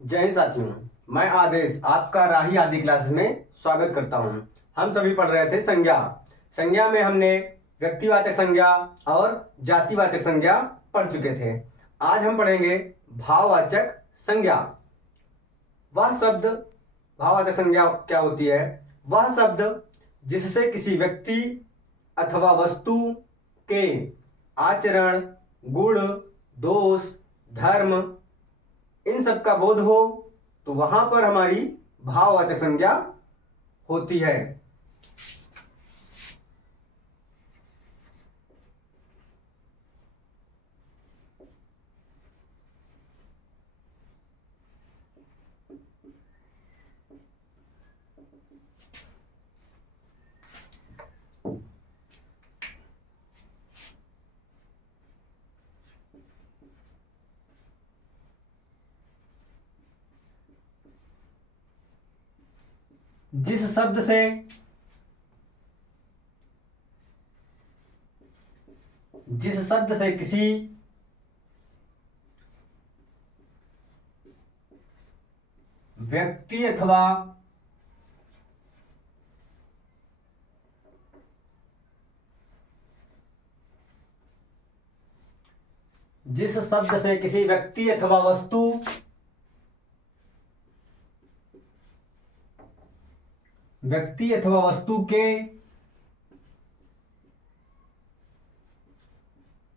जय हिंद साथियों। मैं आदेश आपका राही आदि क्लासेस में स्वागत करता हूं। हम सभी पढ़ रहे थे संज्ञा। संज्ञा में हमने व्यक्तिवाचक संज्ञा और जातिवाचक संज्ञा पढ़ चुके थे। आज हम पढ़ेंगे भाववाचक संज्ञा। वह शब्द भाववाचक संज्ञा क्या होती है? वह शब्द जिससे किसी व्यक्ति अथवा वस्तु के आचरण, गुण, दोष, धर्म इन सब का बोध हो तो वहां पर हमारी भाववाचक संज्ञा होती है। जिस शब्द से किसी व्यक्ति अथवा वस्तु के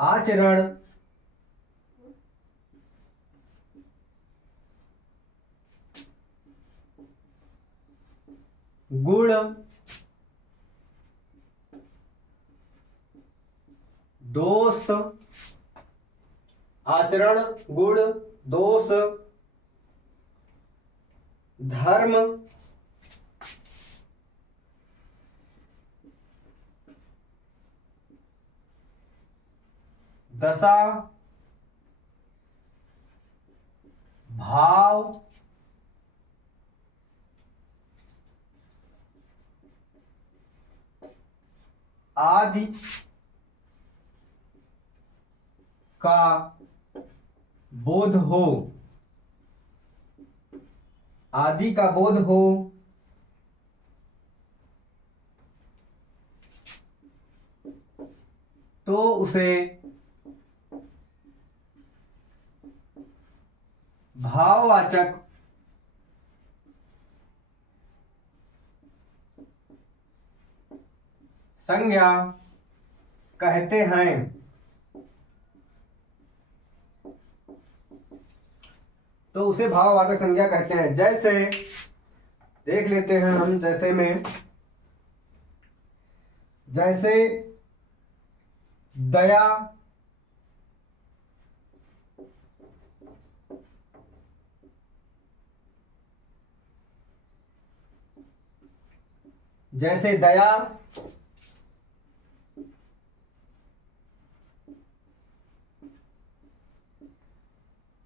आचरण, गुण, दोष, धर्म, दशा, भाव, आदि का बोध हो तो उसे भाववाचक संज्ञा कहते हैं। जैसे देख लेते हैं हम, जैसे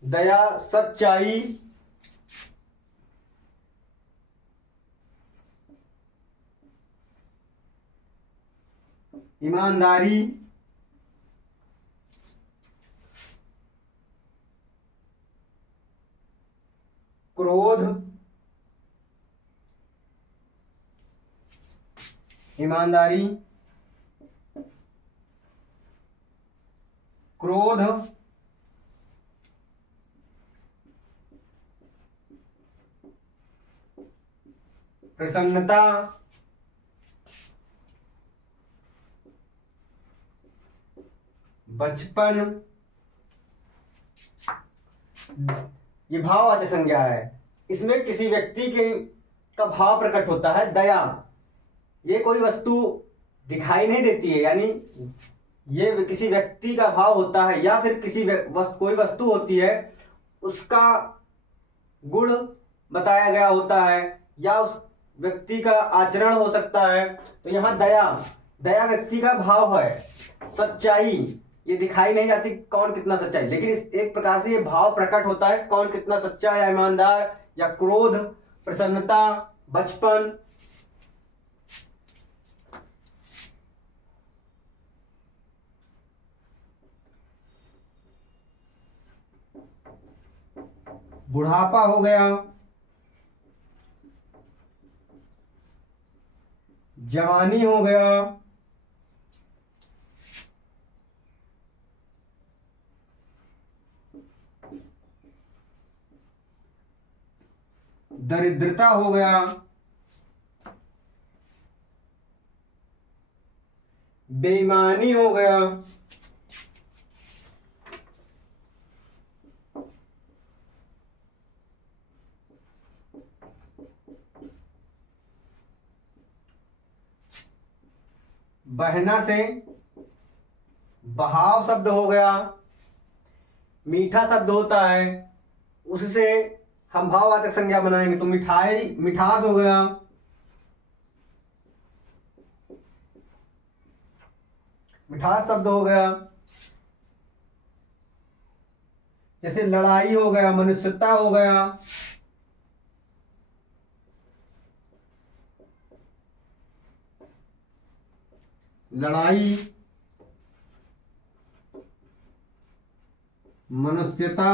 दया, सच्चाई, ईमानदारी, क्रोध, प्रसन्नता, बचपन, ये भाववाचक संज्ञा है। इसमें किसी व्यक्ति का भाव प्रकट होता है। दया, ये कोई वस्तु दिखाई नहीं देती है, यानी ये किसी व्यक्ति का भाव होता है, या फिर कोई वस्तु होती है, उसका गुण बताया गया होता है, या उस व्यक्ति का आचरण हो सकता है। तो यहाँ दया व्यक्ति का भाव है। सच्चाई, ये दिखाई नहीं जाती कौन कितना सच्चा है, लेकिन एक प्रकार से ये भाव प्रकट होता है कौन कितना सच्चा या ईमानदार। या क्रोध, प्रसन्नता, बचपन। बुढ़ापा हो गया, जवानी हो गया, दरिद्रता हो गया, बेईमानी हो गया, बहना से बहाव शब्द हो गया, मीठा शब्द होता है, उससे हम भाववाचक संज्ञा बनाएंगे तो मिठाई, मिठास हो गया, मिठास शब्द हो गया। जैसे लड़ाई हो गया, मनुष्यता हो गया, लड़ाई, मनुष्यता,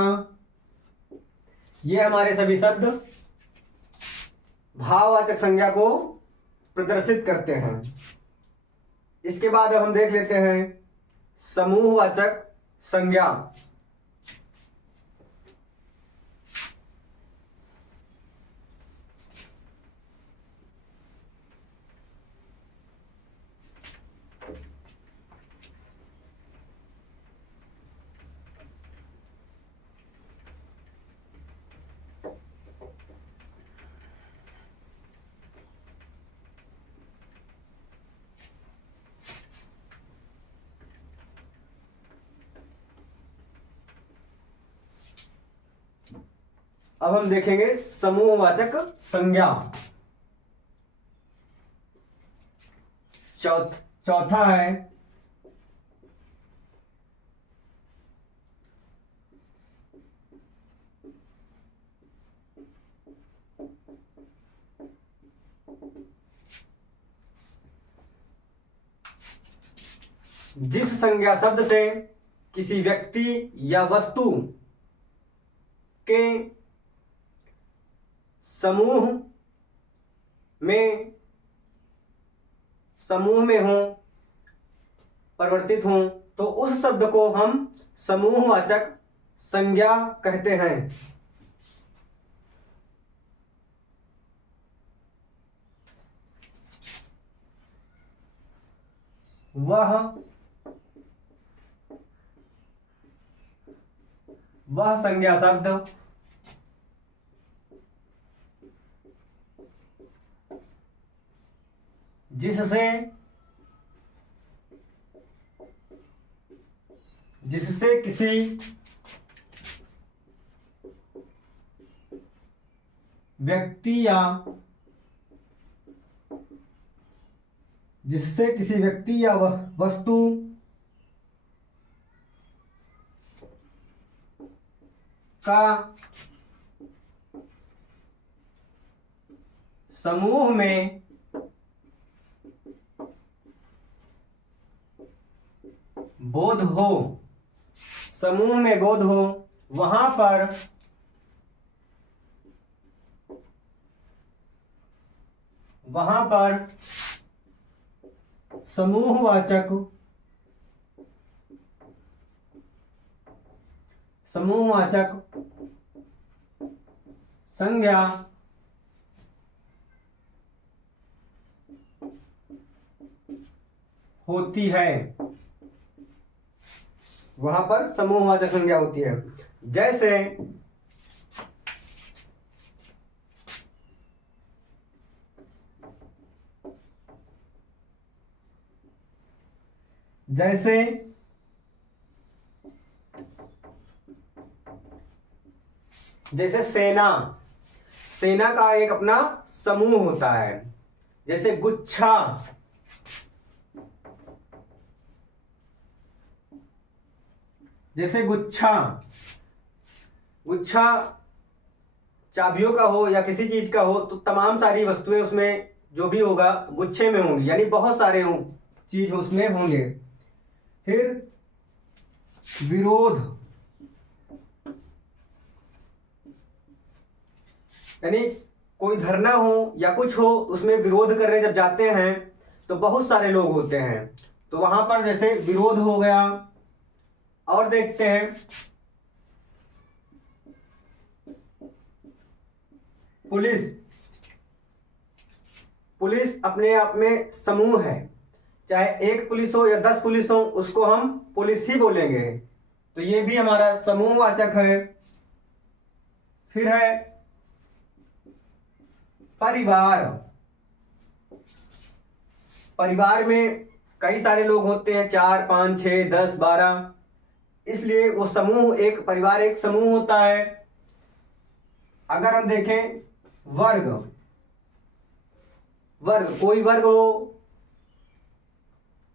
ये हमारे सभी शब्द भाववाचक संज्ञा को प्रदर्शित करते हैं। इसके बाद अब हम देख लेते हैं समूहवाचक संज्ञा। अब हम देखेंगे समूहवाचक संज्ञा। चौथा है जिस संज्ञा शब्द से किसी व्यक्ति या वस्तु के समूह में हो, परिवर्तित हो, तो उस शब्द को हम समूहवाचक संज्ञा कहते हैं। वह संज्ञा शब्द जिससे किसी व्यक्ति या वस्तु का समूह में बोध हो, समूह में बोध हो, वहां पर समूहवाचक संज्ञा होती है। वहां पर समूहवाचक संज्ञा होती है। जैसे सेना का एक अपना समूह होता है। जैसे गुच्छा, गुच्छा चाबियों का हो या किसी चीज का हो तो तमाम सारी वस्तुएं उसमें जो भी होगा गुच्छे में होंगी, यानी बहुत सारे चीज उसमें होंगे। फिर विरोध, यानी कोई धरना हो या कुछ हो, उसमें विरोध करने जब जाते हैं तो बहुत सारे लोग होते हैं, तो वहां पर जैसे विरोध हो गया। और देखते हैं पुलिस। पुलिस अपने आप में समूह है, चाहे एक पुलिस हो या 10 पुलिस हो, उसको हम पुलिस ही बोलेंगे। तो ये भी हमारा समूहवाचक है। फिर है परिवार। परिवार में कई सारे लोग होते हैं, 4 5 6 10 12, इसलिए वो समूह, एक परिवार एक समूह होता है। अगर हम देखें वर्ग, वर्ग कोई वर्ग हो,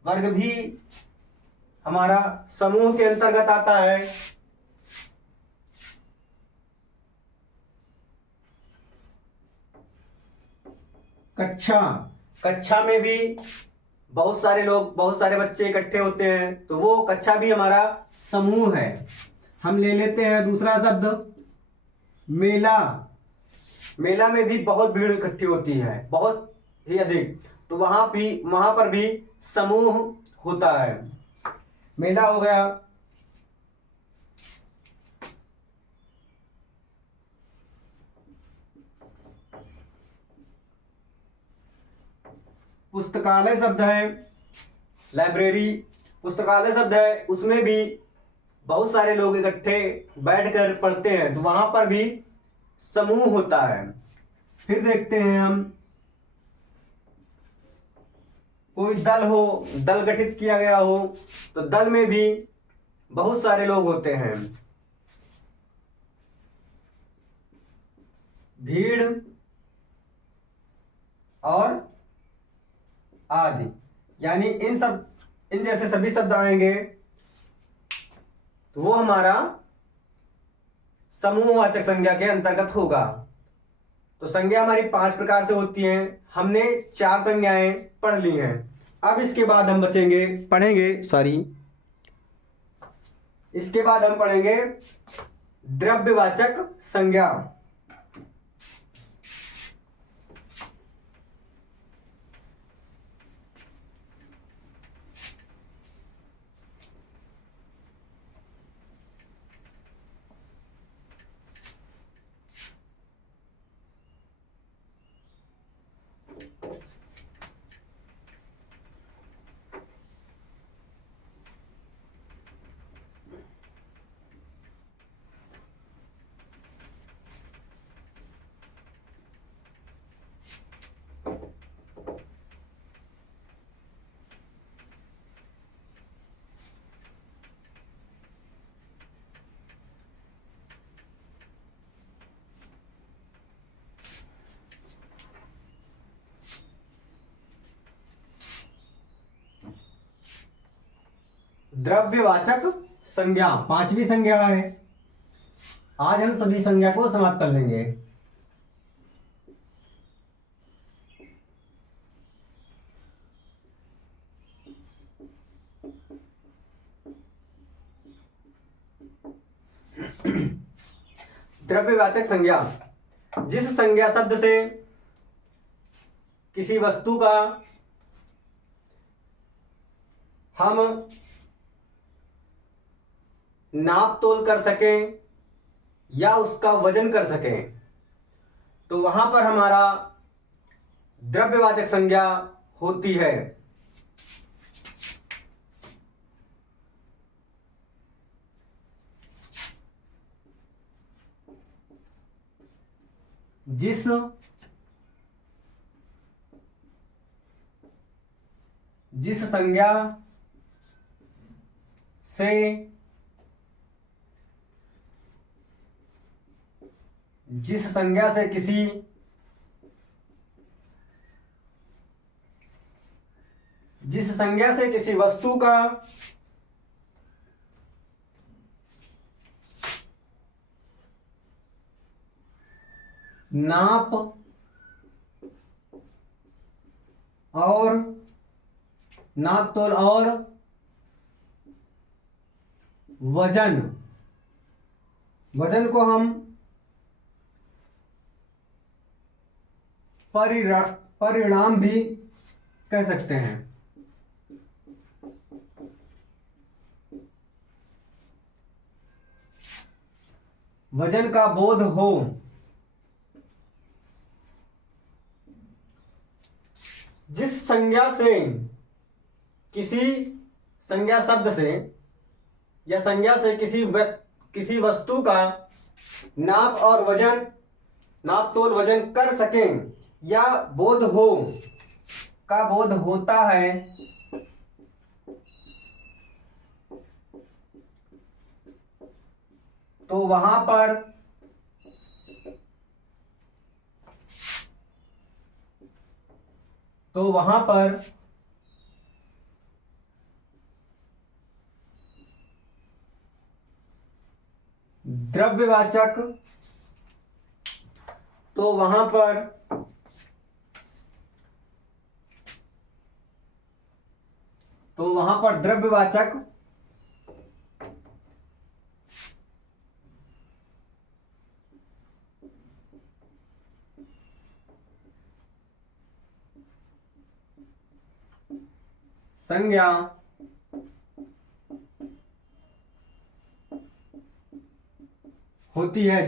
वर्ग भी हमारा समूह के अंतर्गत आता है। कक्षा, कक्षा में भी बहुत सारे लोग, बहुत सारे बच्चे इकट्ठे होते हैं, तो वो कक्षा भी हमारा समूह है। हम ले लेते हैं दूसरा शब्द मेला। मेला में भी बहुत भीड़ इकट्ठी होती है, बहुत ही अधिक, तो वहां पर भी समूह होता है। मेला हो गया। पुस्तकालय शब्द है, लाइब्रेरी। पुस्तकालय शब्द है, उसमें भी बहुत सारे लोग इकट्ठे बैठकर पढ़ते हैं, तो वहां पर भी समूह होता है। फिर देखते हैं हम कोई दल हो, दल गठित किया गया हो, तो दल में भी बहुत सारे लोग होते हैं। भीड़ और आदि, यानी इन जैसे सभी शब्द आएंगे तो वो हमारा समूहवाचक संज्ञा के अंतर्गत होगा। तो संज्ञा हमारी 5 प्रकार से होती हैं। हमने 4 संज्ञाएं पढ़ ली हैं। अब इसके बाद हम इसके बाद हम पढ़ेंगे द्रव्यवाचक संज्ञा। द्रव्यवाचक संज्ञा 5वीं संज्ञा है। आज हम सभी संज्ञा को समाप्त कर लेंगे। द्रव्यवाचक संज्ञा, जिस संज्ञा शब्द से किसी वस्तु का हम नाप तोल कर सकें या उसका वजन कर सकें, तो वहां पर हमारा द्रव्यवाचक संज्ञा होती है। जिस संज्ञा से किसी वस्तु का नाप तोल और वजन को हम परिणाम भी कह सकते हैं। वजन का बोध हो, जिस संज्ञा से, किसी संज्ञा शब्द से या संज्ञा से किसी वस्तु का नाप और वजन, नाप तोल वजन कर सकें या बोध हो, का बोध होता है, तो वहां पर द्रव्यवाचक, तो वहां पर द्रव्यवाचक संज्ञा होती है।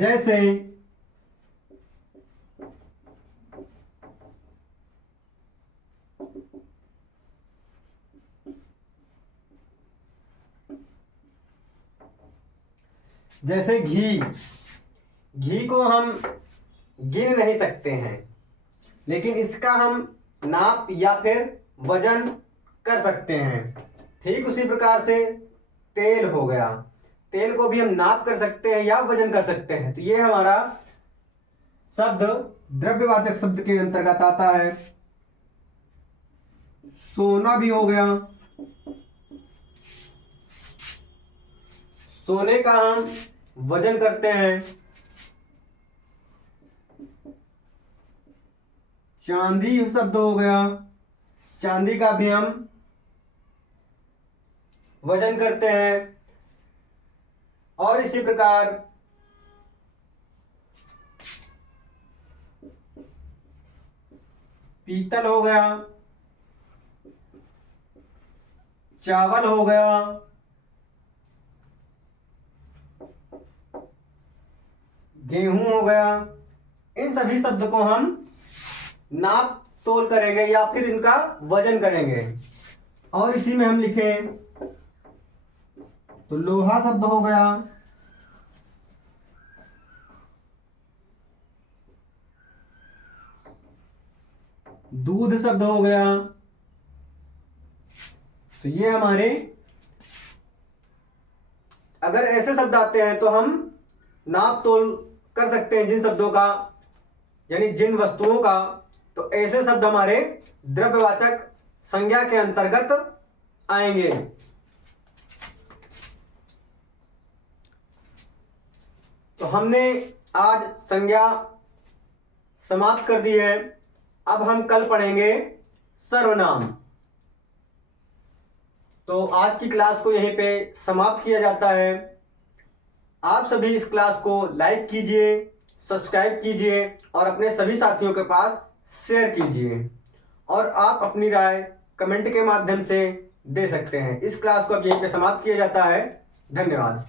जैसे घी को हम गिन नहीं सकते हैं, लेकिन इसका हम नाप या फिर वजन कर सकते हैं। ठीक उसी प्रकार से तेल हो गया, तेल को भी हम नाप कर सकते हैं या वजन कर सकते हैं। तो ये हमारा शब्द द्रव्यवाचक शब्द के अंतर्गत आता है। सोना भी हो गया, सोने का हम वजन करते हैं। चांदी शब्द हो गया, चांदी का भी हम वजन करते हैं। और इसी प्रकार पीतल हो गया, चावल हो गया, गेहूं हो गया। इन सभी शब्द को हम नाप तोल करेंगे या फिर इनका वजन करेंगे। और इसी में हम लिखें तो लोहा शब्द हो गया, दूध शब्द हो गया। तो ये हमारे, अगर ऐसे शब्द आते हैं तो हम नाप तोल कर सकते हैं जिन शब्दों का, यानी जिन वस्तुओं का। तो ऐसे शब्द हमारे द्रव्यवाचक संज्ञा के अंतर्गत आएंगे। तो हमने आज संज्ञा समाप्त कर दी है। अब हम कल पढ़ेंगे सर्वनाम। तो आज की क्लास को यहीं पे समाप्त किया जाता है। आप सभी इस क्लास को लाइक कीजिए, सब्सक्राइब कीजिए और अपने सभी साथियों के पास शेयर कीजिए। और आप अपनी राय कमेंट के माध्यम से दे सकते हैं। इस क्लास को अब यहीं पे समाप्त किया जाता है। धन्यवाद।